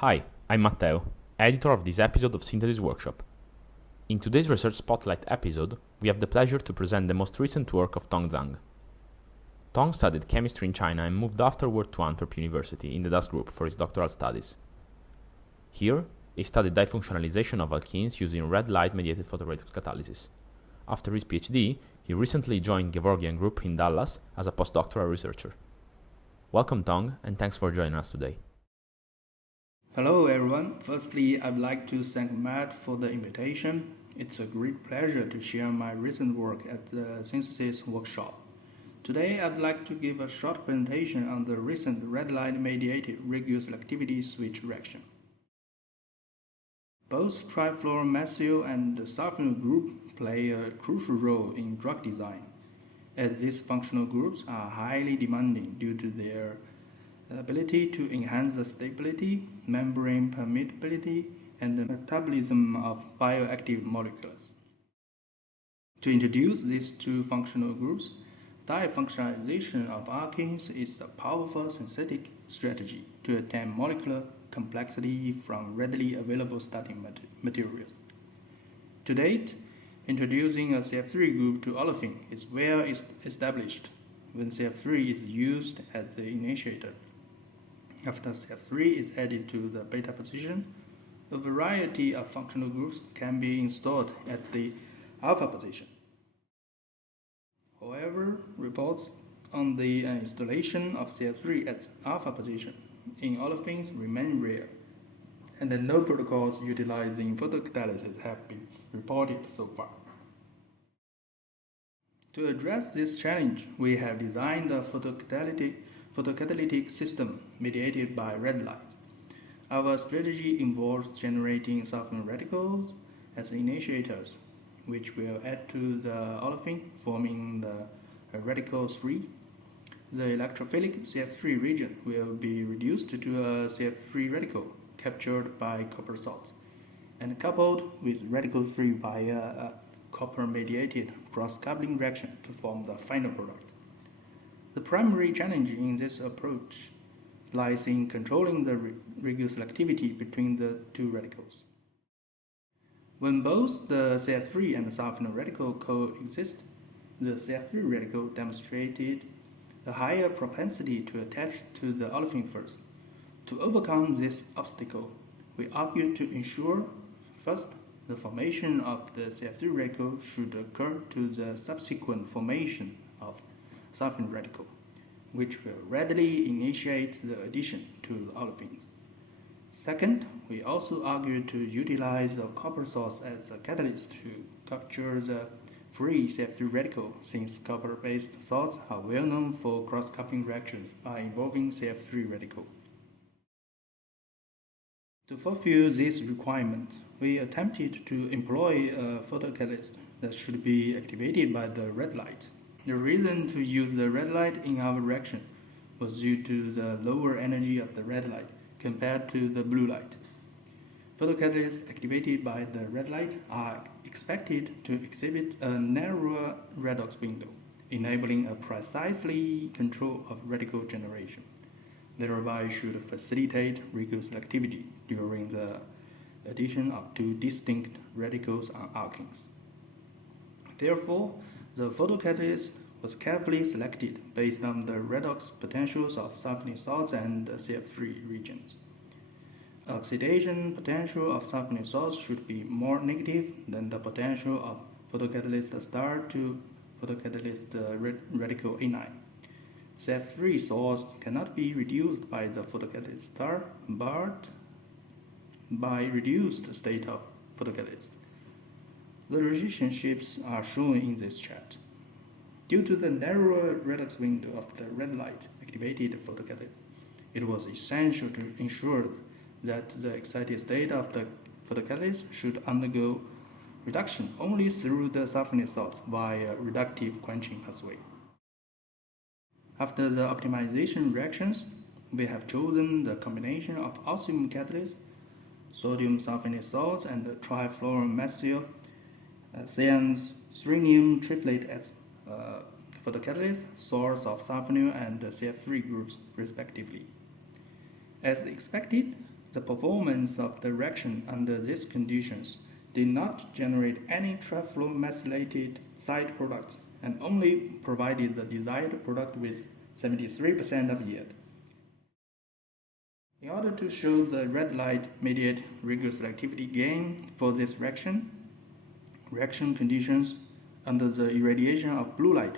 Hi, I'm Matteo, editor of this episode of Synthesis Workshop. In today's Research Spotlight episode, we have the pleasure to present the most recent work of Tong Zhang. Tong studied chemistry in China and moved afterward to Antwerp University in the DAS group for his doctoral studies. Here, he studied difunctionalization of alkenes using red-light-mediated Photoredox Catalysis. After his PhD, he recently joined Gevorgian Group in Dallas as a postdoctoral researcher. Welcome, Tong, and thanks for joining us today. Hello everyone. Firstly, I'd like to thank Matt for the invitation. It's a great pleasure to share my recent work at the Synthesis Workshop. Today, I'd like to give a short presentation on the recent red-light-mediated radioselectivity switch reaction. Both trifluoromethyl and the sulfonyl group play a crucial role in drug design, as these functional groups are highly demanding due to their ability to enhance the stability, membrane permeability, and the metabolism of bioactive molecules. To introduce these two functional groups, difunctionalization of alkenes is a powerful synthetic strategy to attain molecular complexity from readily available starting materials. To date, introducing a CF3 group to olefin is well established when CF3 is used as the initiator. After CF3 is added to the beta position, a variety of functional groups can be installed at the alpha position. However, reports on the installation of CF3 at alpha position in olefins remain rare, and no protocols utilizing photocatalysis have been reported so far. To address this challenge, we have designed a photocatalytic system mediated by red light. Our strategy involves generating sulfonyl radicals as initiators, which will add to the olefin, forming the radical 3. The electrophilic CF3 region will be reduced to a CF3 radical captured by copper salts and coupled with radical 3 via a copper-mediated cross-coupling reaction to form the final product. The primary challenge in this approach lies in controlling the radioselectivity between the two radicals. When both the CF3 and the sulfonyl radical coexist, the CF3 radical demonstrated a higher propensity to attach to the olefin first. To overcome this obstacle, we argue to ensure, first, the formation of the CF3 radical should occur to the subsequent formation of sulfonyl radical, which will readily initiate the addition to the olefins. Second, we also argue to utilize the copper source as a catalyst to capture the free CF3 radical, since copper-based salts are well known for cross-coupling reactions by involving CF3 radical. To fulfill this requirement, we attempted to employ a photocatalyst that should be activated by the red light. The reason to use the red light in our reaction was due to the lower energy of the red light compared to the blue light. Photocatalysts activated by the red light are expected to exhibit a narrower redox window, enabling a precisely control of radical generation. Thereby should facilitate radioselectivity during the addition of two distinct radicals on alkenes. Therefore, the photocatalyst was carefully selected based on the redox potentials of sulfonyl salts and CF3 regions. Oxidation potential of sulfonyl salts should be more negative than the potential of photocatalyst star to photocatalyst radical A9. CF3 salts cannot be reduced by the photocatalyst star, but by reduced state of photocatalyst. The relationships are shown in this chart. Due to the narrower redox window of the red light activated photocatalyst, it was essential to ensure that the excited state of the photocatalyst should undergo reduction only through the sulfonyl salts via reductive quenching pathway. After the optimization reactions, we have chosen the combination of osmium catalyst, sodium sulfonyl salts, and trifluoromethyl cyan-selenium triplet as photocatalyst, source of sulfonyl and CF3 groups respectively. As expected, The performance of the reaction under these conditions did not generate any trifluoromethylated side products and only provided the desired product with 73% of yield. In order to show the red light-mediated radioselectivity gain for this reaction conditions under the irradiation of blue light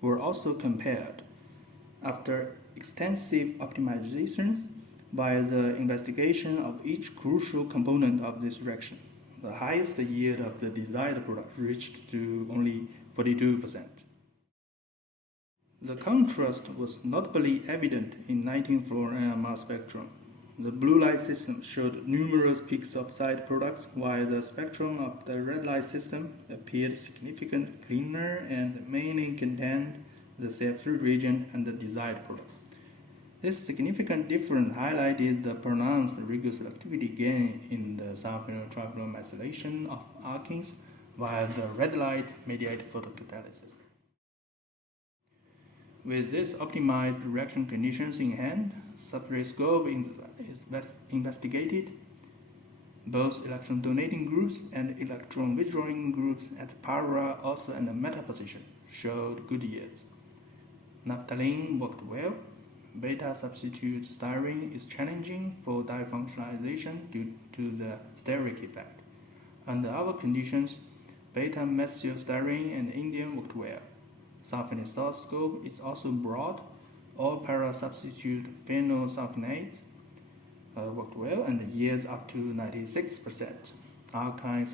were also compared. After extensive optimizations by the investigation of each crucial component of this reaction, the highest yield of the desired product reached to only 42%. The contrast was notably evident in 19-fluorine mass spectrum. The blue light system showed numerous peaks of side products, while the spectrum of the red light system appeared significantly cleaner and mainly contained the CF3 region and the desired product. This significant difference highlighted the pronounced radioselectivity gain in the sulfonyl-trifluoromethylation of alkenes via the red light-mediated photocatalysis. With these optimized reaction conditions in hand, substrate scope is investigated. Both electron-donating groups and electron-withdrawing groups at para, also and meta position showed good yields. Naphthalene worked well. Beta substitute styrene is challenging for difunctionalization due to the steric effect. Under our conditions, beta-methylstyrene and indium worked well. Sulfonate salt scope is also broad. All para-substitute phenolsulfonates worked well and yields up to 96%. Alkyne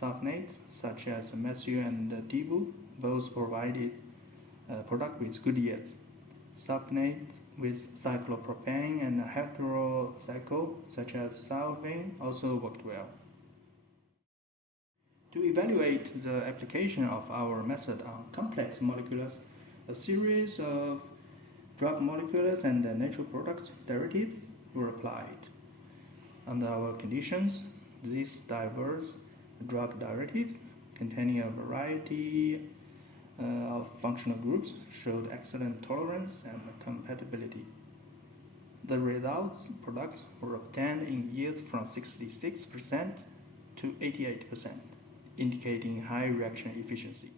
sulfonates such as methyl and tibu both provided product with good yields. Sulfonate with cyclopropane and heterocycle such as sulfane also worked well. To evaluate the application of our method on complex molecules, a series of drug molecules and natural products derivatives were applied. Under our conditions, these diverse drug derivatives containing a variety of functional groups showed excellent tolerance and compatibility. The results products were obtained in yields from 66% to 88%, indicating high reaction efficiency.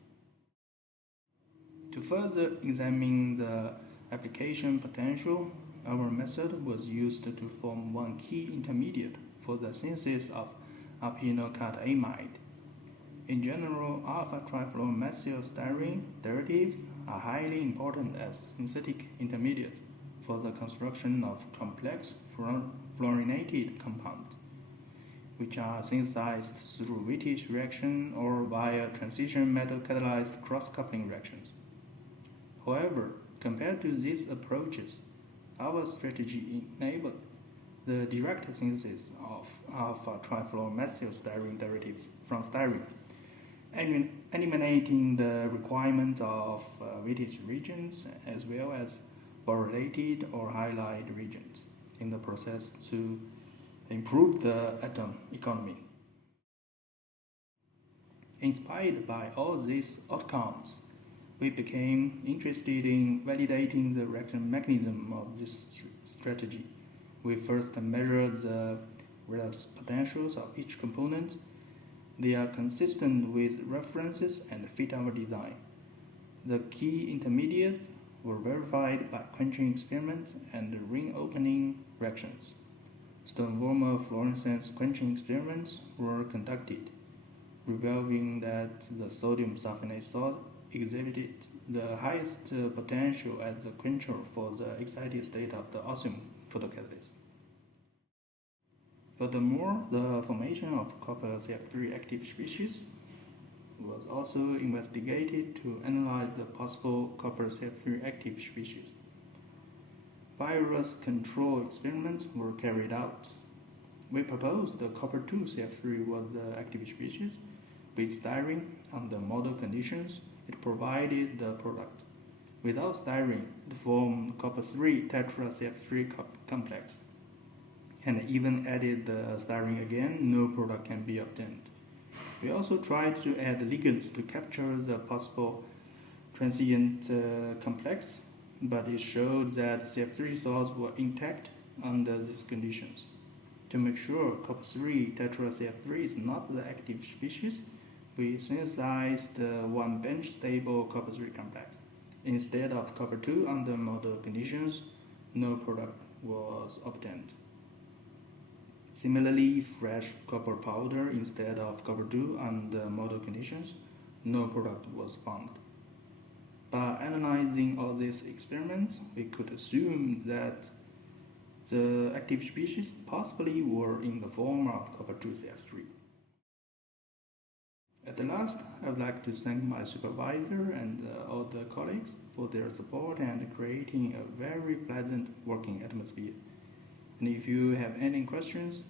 To further examine the application potential, our method was used to form one key intermediate for the synthesis of alpenocatamide. In general, alpha-trifluoromethylstyrene derivatives are highly important as synthetic intermediates for the construction of complex fluorinated compounds, which are synthesized through Wittich reaction or via transition metal-catalyzed cross-coupling reactions. However, compared to these approaches, our strategy enabled the direct synthesis of alpha-trifluoromethylstyrene derivatives from styrene, eliminating the requirement of Wittich regions as well as borylated or halide regions in the process to improve the atom economy. Inspired by all these outcomes, we became interested in validating the reaction mechanism of this strategy. We first measured the redox potentials of each component. They are consistent with references and fit our design. The key intermediates were verified by quenching experiments and ring opening reactions. Stone-Warmer fluorescence quenching experiments were conducted, revealing that the sodium sulfonate salt exhibited the highest potential as the quencher for the excited state of the osmium photocatalyst. Furthermore, the formation of copper CF3 active species was also investigated to analyze the possible copper CF3 active species. Virus control experiments were carried out. We proposed the copper-2 CF3 was the active species. With styrene, under model conditions, it provided the product. Without styrene, it formed copper-3 tetra CF3 complex. And even added the styrene again, no product can be obtained. We also tried to add ligands to capture the possible transient complex, but it showed that CF3 salts were intact under these conditions. To make sure copper-3 tetra-CF3 is not the active species, we synthesized one bench-stable copper-3 complex. Instead of copper-2 under model conditions, no product was obtained. Similarly, fresh copper powder instead of copper-2 under model conditions, no product was found. By analyzing all these experiments, we could assume that the active species possibly were in the form of copper-2CF3. At the last, I would like to thank my supervisor and all the colleagues for their support and creating a very pleasant working atmosphere. And if you have any questions,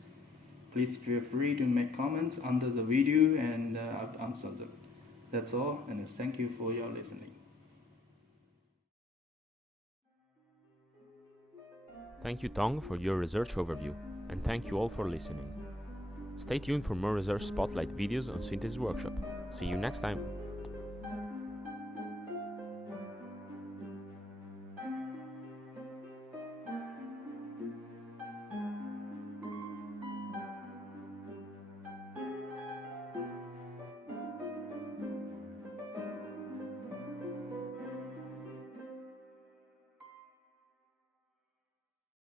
please feel free to make comments under the video and I'll answer them. That's all, and thank you for your listening. Thank you, Tong, for your research overview, and thank you all for listening. Stay tuned for more research spotlight videos on Synthesis Workshop. See you next time!